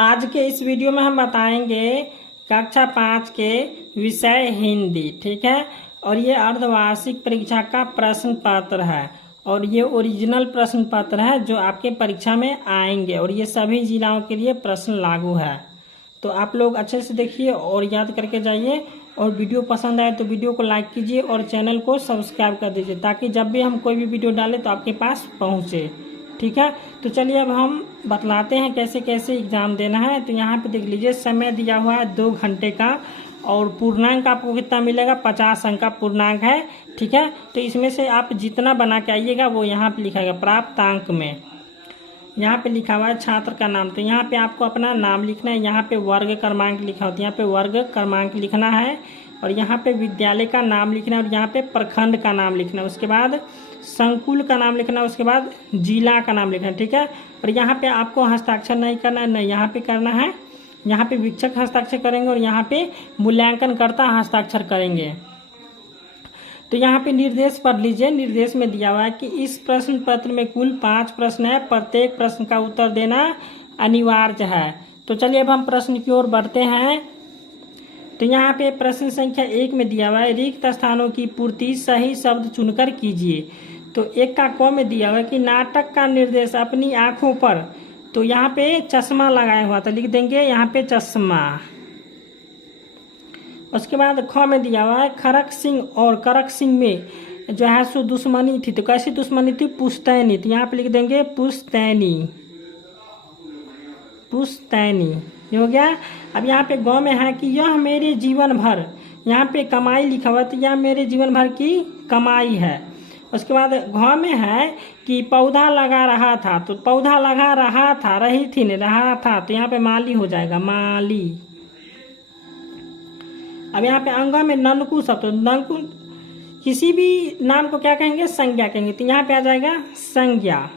आज के इस वीडियो में हम बताएंगे कक्षा 5 के विषय हिंदी, ठीक है। और ये अर्धवार्षिक परीक्षा का प्रश्न पत्र है और ये ओरिजिनल प्रश्न पत्र है जो आपके परीक्षा में आएंगे और ये सभी जिलों के लिए प्रश्न लागू है। तो आप लोग अच्छे से देखिए और याद करके जाइए। और वीडियो पसंद आए तो वीडियो को लाइक कीजिए और चैनल को सब्सक्राइब कर दीजिए ताकि जब भी हम कोई भी वीडियो डालें तो आपके पास पहुंचे, ठीक है। तो चलिए अब हम बतलाते हैं कैसे कैसे एग्जाम देना है। तो यहाँ पे देख लीजिए, समय दिया हुआ है 2 घंटे का और पूर्णांक आपको कितना मिलेगा, 50 अंक का पूर्णांक है, ठीक है। तो इसमें से आप जितना बना के आइएगा वो यहाँ पे लिखा है प्राप्त अंक में। यहाँ पे लिखा हुआ है छात्र का नाम, तो यहाँ पे आपको अपना नाम लिखना है। यहाँ पे वर्ग क्रमांक लिखा होता है, यहाँ पे वर्ग क्रमांक लिखना है और यहाँ पे विद्यालय का नाम लिखना है और यहाँ पे प्रखंड का नाम लिखना है। उसके बाद संकुल का नाम लिखना है, उसके बाद जिला का नाम लिखना है, ठीक है। और यहाँ पे आपको हस्ताक्षर नहीं करना है, नहीं यहाँ पे करना है। यहाँ पे शिक्षक हस्ताक्षर करेंगे और यहाँ पे मूल्यांकनकर्ता हस्ताक्षर करेंगे। तो यहाँ पे निर्देश पढ़ लीजिए। निर्देश में दिया हुआ है कि इस प्रश्न पत्र में कुल 5 प्रश्न है, प्रत्येक प्रश्न का उत्तर देना अनिवार्य है। तो चलिए अब हम प्रश्न की ओर बढ़ते हैं। तो यहाँ पे प्रश्न संख्या 1 में दिया हुआ है रिक्त स्थानों की पूर्ति सही शब्द चुनकर कीजिए। तो 1 का क में दिया हुआ है कि नाटक का निर्देश अपनी आंखों पर, तो यहाँ पे चश्मा लगाया हुआ था, लिख देंगे यहाँ पे चश्मा। उसके बाद ख में दिया हुआ है खरक सिंह और करक सिंह में जो है सो दुश्मनी थी। तो कैसी दुश्मनी थी, पुश्तैनी। तो यहाँ पे लिख देंगे पुश्तैनी, पुश्तैनी, ये हो गया। अब यहाँ पे ग में है कि यह मेरे जीवन भर, यहाँ पे कमाई लिखा हुआ, तो यह मेरे जीवन भर की कमाई है। उसके बाद घ में है कि पौधा लगा रहा था, तो पौधा लगा रहा था, रही थी नहीं रहा था, तो यहाँ पे माली हो जाएगा, माली। अब यहाँ पे अंग में ननकु शब्द, तो ननकु किसी भी नाम को क्या कहेंगे, संज्ञा कहेंगे, तो यहाँ पे आ जाएगा संज्ञा,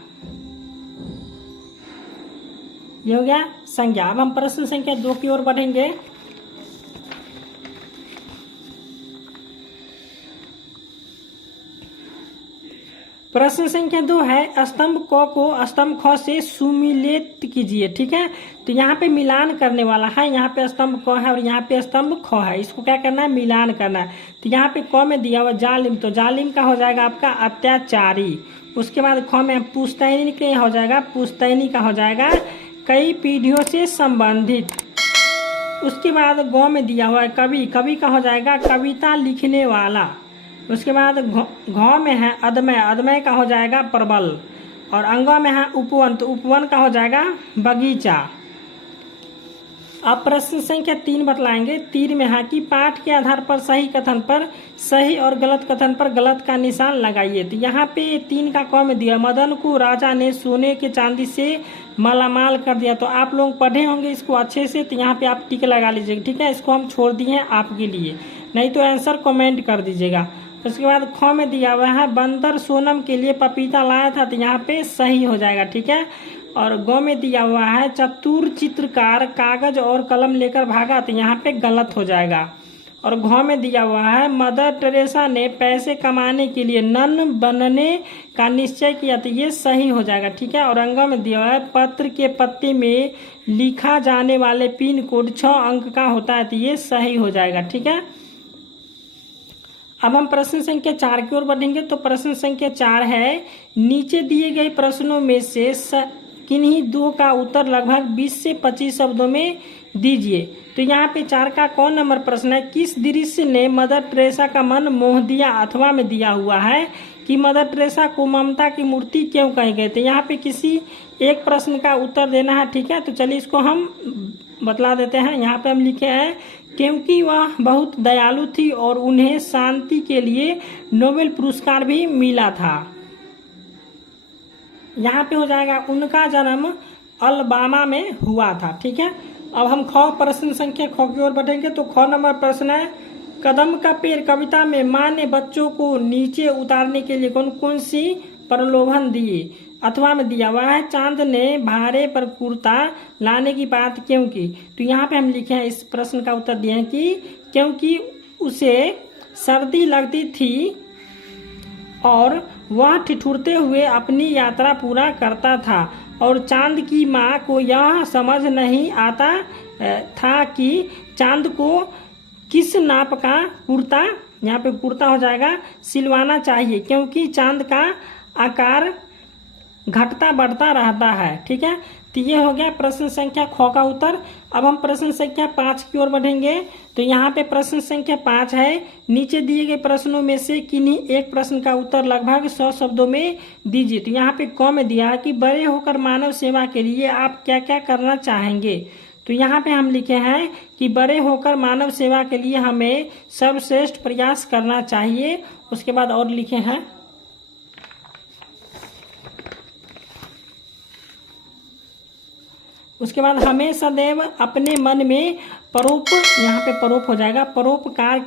ये हो गया संज्ञा। अब हम प्रश्न संख्या 2 की ओर बढ़ेंगे। प्रश्न संख्या 2 है स्तंभ क को स्तंभ ख से सुमिलित कीजिए, ठीक है। तो यहाँ पे मिलान करने वाला है, यहाँ पे स्तंभ क है और यहाँ पे स्तंभ ख है, इसको क्या करना है, मिलान करना है। तो यहाँ पे क में दिया हुआ जालिम, तो जालिम का हो जाएगा आपका अत्याचारी। उसके बाद ख में पुश्तैनी का हो जाएगा, पुश्तैनी का हो जाएगा कई पीढ़ियों से संबंधित। उसके बाद ग में दिया हुआ है कवि, कवि का हो जाएगा कविता लिखने वाला। उसके बाद घ में है अदमय, अदमय का हो जाएगा प्रबल। और अंग में है उपवन, तो उपवन का हो जाएगा बगीचा। अब प्रश्न संख्या 3 बतलाएंगे। 3 में है कि पाठ के आधार पर सही कथन पर सही और गलत कथन पर गलत का निशान लगाइए। तो यहाँ पे 3 का क में दिया मदन को राजा ने सोने के चांदी से मालामाल कर दिया। तो आप लोग पढ़े होंगे इसको अच्छे से, तो यहाँ पे आप टिक लगा लीजिएगा, ठीक है। इसको हम छोड़ दिए हैं आपके लिए, नहीं तो आंसर कमेंट कर दीजिएगा। उसके बाद ख में दिया हुआ है बंदर सोनम के लिए पपीता लाया था, तो यहाँ पे सही हो जाएगा, ठीक है। और ग में दिया हुआ है चतुर चित्रकार कागज और कलम लेकर भागा, तो यहाँ पे गलत हो जाएगा। और घ में दिया हुआ है मदर टेरेसा ने पैसे कमाने के लिए नन बनने का निश्चय किया, तो ये सही हो जाएगा, ठीक है। और अंग में दिया हुआ है पत्र के पत्ते में लिखा जाने वाले पिन कोड 6 अंक का होता है, तो ये सही हो जाएगा, ठीक है। अब हम प्रश्न संख्या 4 की ओर बढ़ेंगे। तो प्रश्न संख्या 4 है नीचे दिए गए प्रश्नों में से किन्हीं 2 का उत्तर लगभग 20 से 25 शब्दों में दीजिए। तो यहाँ पे 4 का कौन नंबर प्रश्न है, किस दृश्य ने मदर टेरेसा का मन मोह दिया। अथवा में दिया हुआ है कि मदर टेरेसा को ममता की मूर्ति क्यों कहे गए। तो यहाँ पे किसी एक प्रश्न का उत्तर देना है, ठीक है। तो चलिए इसको हम बतला देते हैं। यहाँ पे हम लिखे हैं क्योंकि वह बहुत दयालु थी और उन्हें शांति के लिए नोबेल पुरस्कार भी मिला था। यहाँ पे हो जाएगा उनका जन्म अलबामा में हुआ था, ठीक है। अब हम ख प्रश्न संख्या ख की ओर बढ़ेंगे। तो ख नंबर प्रश्न है कदम का पेड़ कविता में माँ ने बच्चों को नीचे उतारने के लिए कौन कौन सी प्रलोभन दिए। अथवा में दिया हुआ है चांद ने भारे पर कुर्ता लाने की बात क्यों की। तो यहाँ पे हम लिखे हैं इस प्रश्न का उत्तर दिए हैं कि क्योंकि उसे सर्दी लगती थी और वह ठिठुरते हुए अपनी यात्रा पूरा करता था और चांद की माँ को यह समझ नहीं आता था कि चांद को किस नाप का कुर्ता, यहाँ पे कुर्ता हो जाएगा, सिलवाना चाहिए, क्योंकि चांद का आकार घटता बढ़ता रहता है। ठीक है, तो ये हो गया प्रश्न संख्या ख का उत्तर। अब हम प्रश्न संख्या 5 की ओर बढ़ेंगे। तो यहाँ पे प्रश्न संख्या 5 है, नीचे दिए गए प्रश्नों में से किन्हीं एक प्रश्न का उत्तर लगभग 100 शब्दों में दीजिए। तो यहाँ पे क में दिया कि बड़े होकर मानव सेवा के लिए आप क्या क्या करना चाहेंगे। तो यहाँ पे हम लिखे हैं कि बड़े होकर मानव सेवा के लिए हमें सर्वश्रेष्ठ प्रयास करना चाहिए। उसके बाद और लिखे हैं, उसके बाद हमें सदैव अपने मन में यहाँ पे परोप हो जाएगा, परोपकार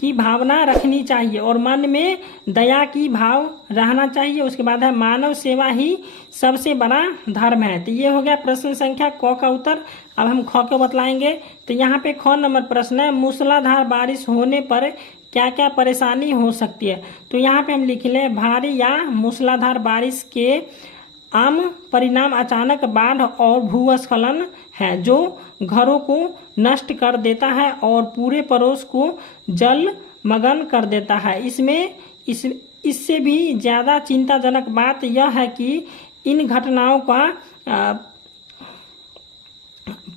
की भावना रखनी चाहिए और मन में दया की भाव रहना चाहिए। उसके बाद है मानव सेवा ही सबसे बड़ा धर्म है। तो ये हो गया प्रश्न संख्या क का उत्तर। अब हम ख को बतलाएंगे। तो यहाँ पे ख नंबर प्रश्न है, मूसलाधार बारिश होने पर क्या क्या परेशानी हो सकती है। तो यहाँ पे हम लिख लें, भारी या मूसलाधार बारिश के आम परिणाम अचानक बाढ़ और भूस्खलन है, जो घरों को नष्ट कर देता है और पूरे पड़ोस को जलमग्न कर देता है। इससे भी ज्यादा चिंताजनक बात यह है कि इन घटनाओं का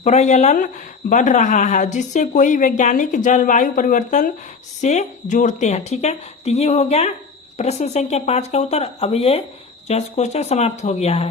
प्रचलन बढ़ रहा है, जिससे कोई वैज्ञानिक जलवायु परिवर्तन से जोड़ते हैं। ठीक है, तो ये हो गया प्रश्न संख्या 5 का उत्तर। अब ये क्वेश्चन समाप्त हो गया है।